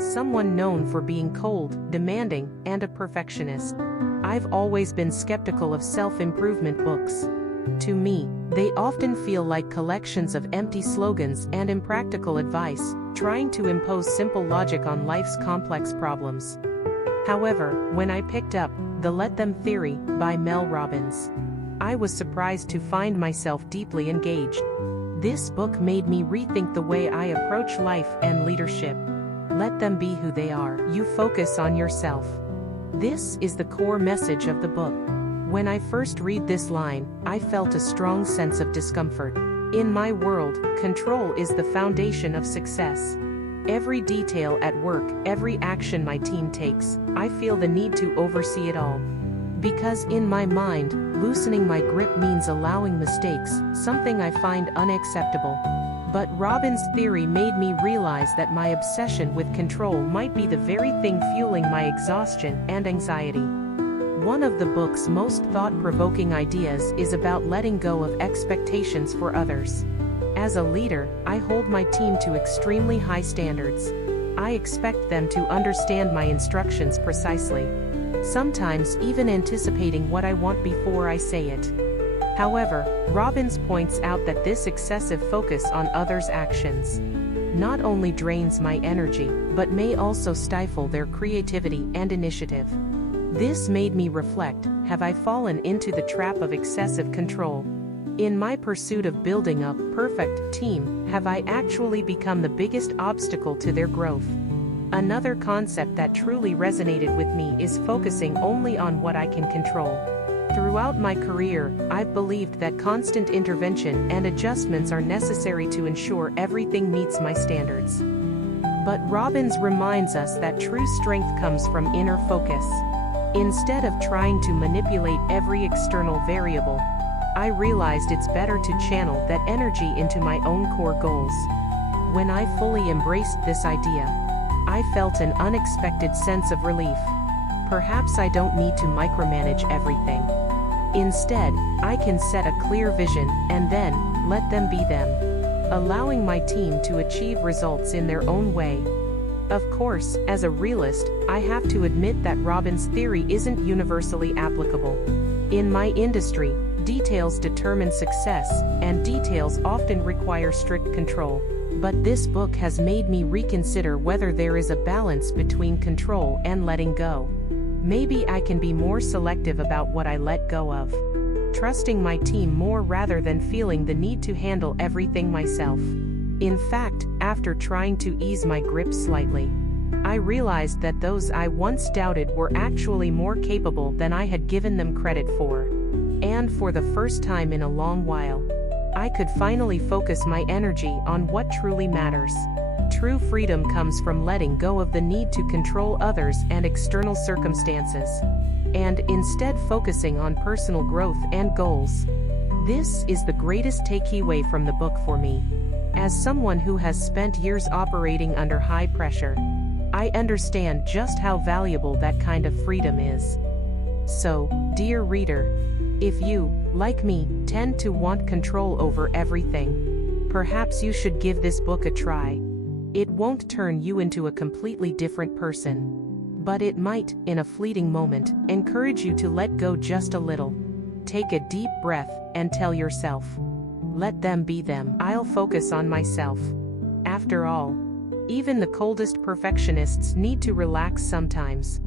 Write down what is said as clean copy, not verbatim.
someone known for being cold, demanding, and a perfectionist. I've always been skeptical of self-improvement books. To me, they often feel like collections of empty slogans and impractical advice, trying to impose simple logic on life's complex problems. However, when I picked up The Let Them Theory by Mel Robbins, I was surprised to find myself deeply engaged. This book made me rethink the way I approach life and leadership. Let them be who they are. You focus on yourself. This is the core message of the book. When I first read this line, I felt a strong sense of discomfort. In my world, control is the foundation of success. Every detail at work, every action my team takes, I feel the need to oversee it all. Because in my mind, loosening my grip means allowing mistakes, something I find unacceptable. But Robbins' theory made me realize that my obsession with control might be the very thing fueling my exhaustion and anxiety. One of the book's most thought-provoking ideas is about letting go of expectations for others. As a leader, I hold my team to extremely high standards. I expect them to understand my instructions precisely, sometimes even anticipating what I want before I say it. However, Robbins points out that this excessive focus on others' actions not only drains my energy, but may also stifle their creativity and initiative. This made me reflect, have I fallen into the trap of excessive control? In my pursuit of building a perfect team, have I actually become the biggest obstacle to their growth? Another concept that truly resonated with me is focusing only on what I can control. Throughout my career, I've believed that constant intervention and adjustments are necessary to ensure everything meets my standards. But Robbins reminds us that true strength comes from inner focus. Instead of trying to manipulate every external variable, I realized it's better to channel that energy into my own core goals. When I fully embraced this idea, I felt an unexpected sense of relief. Perhaps I don't need to micromanage everything. Instead, I can set a clear vision and then let them be them, allowing my team to achieve results in their own way. Of course, as a realist, I have to admit that Robbins' theory isn't universally applicable. In my industry, details determine success, and details often require strict control. But this book has made me reconsider whether there is a balance between control and letting go. Maybe I can be more selective about what I let go of, trusting my team more rather than feeling the need to handle everything myself. In fact, after trying to ease my grip slightly, I realized that those I once doubted were actually more capable than I had given them credit for. And for the first time in a long while, I could finally focus my energy on what truly matters. True freedom comes from letting go of the need to control others and external circumstances, and instead focusing on personal growth and goals. This is the greatest takeaway from the book for me. As someone who has spent years operating under high pressure, I understand just how valuable that kind of freedom is. So, dear reader, if you, like me, tend to want control over everything, perhaps you should give this book a try. It won't turn you into a completely different person, but it might, in a fleeting moment, encourage you to let go just a little. Take a deep breath and tell yourself, let them be them. I'll focus on myself. After all, even the coldest perfectionists need to relax sometimes.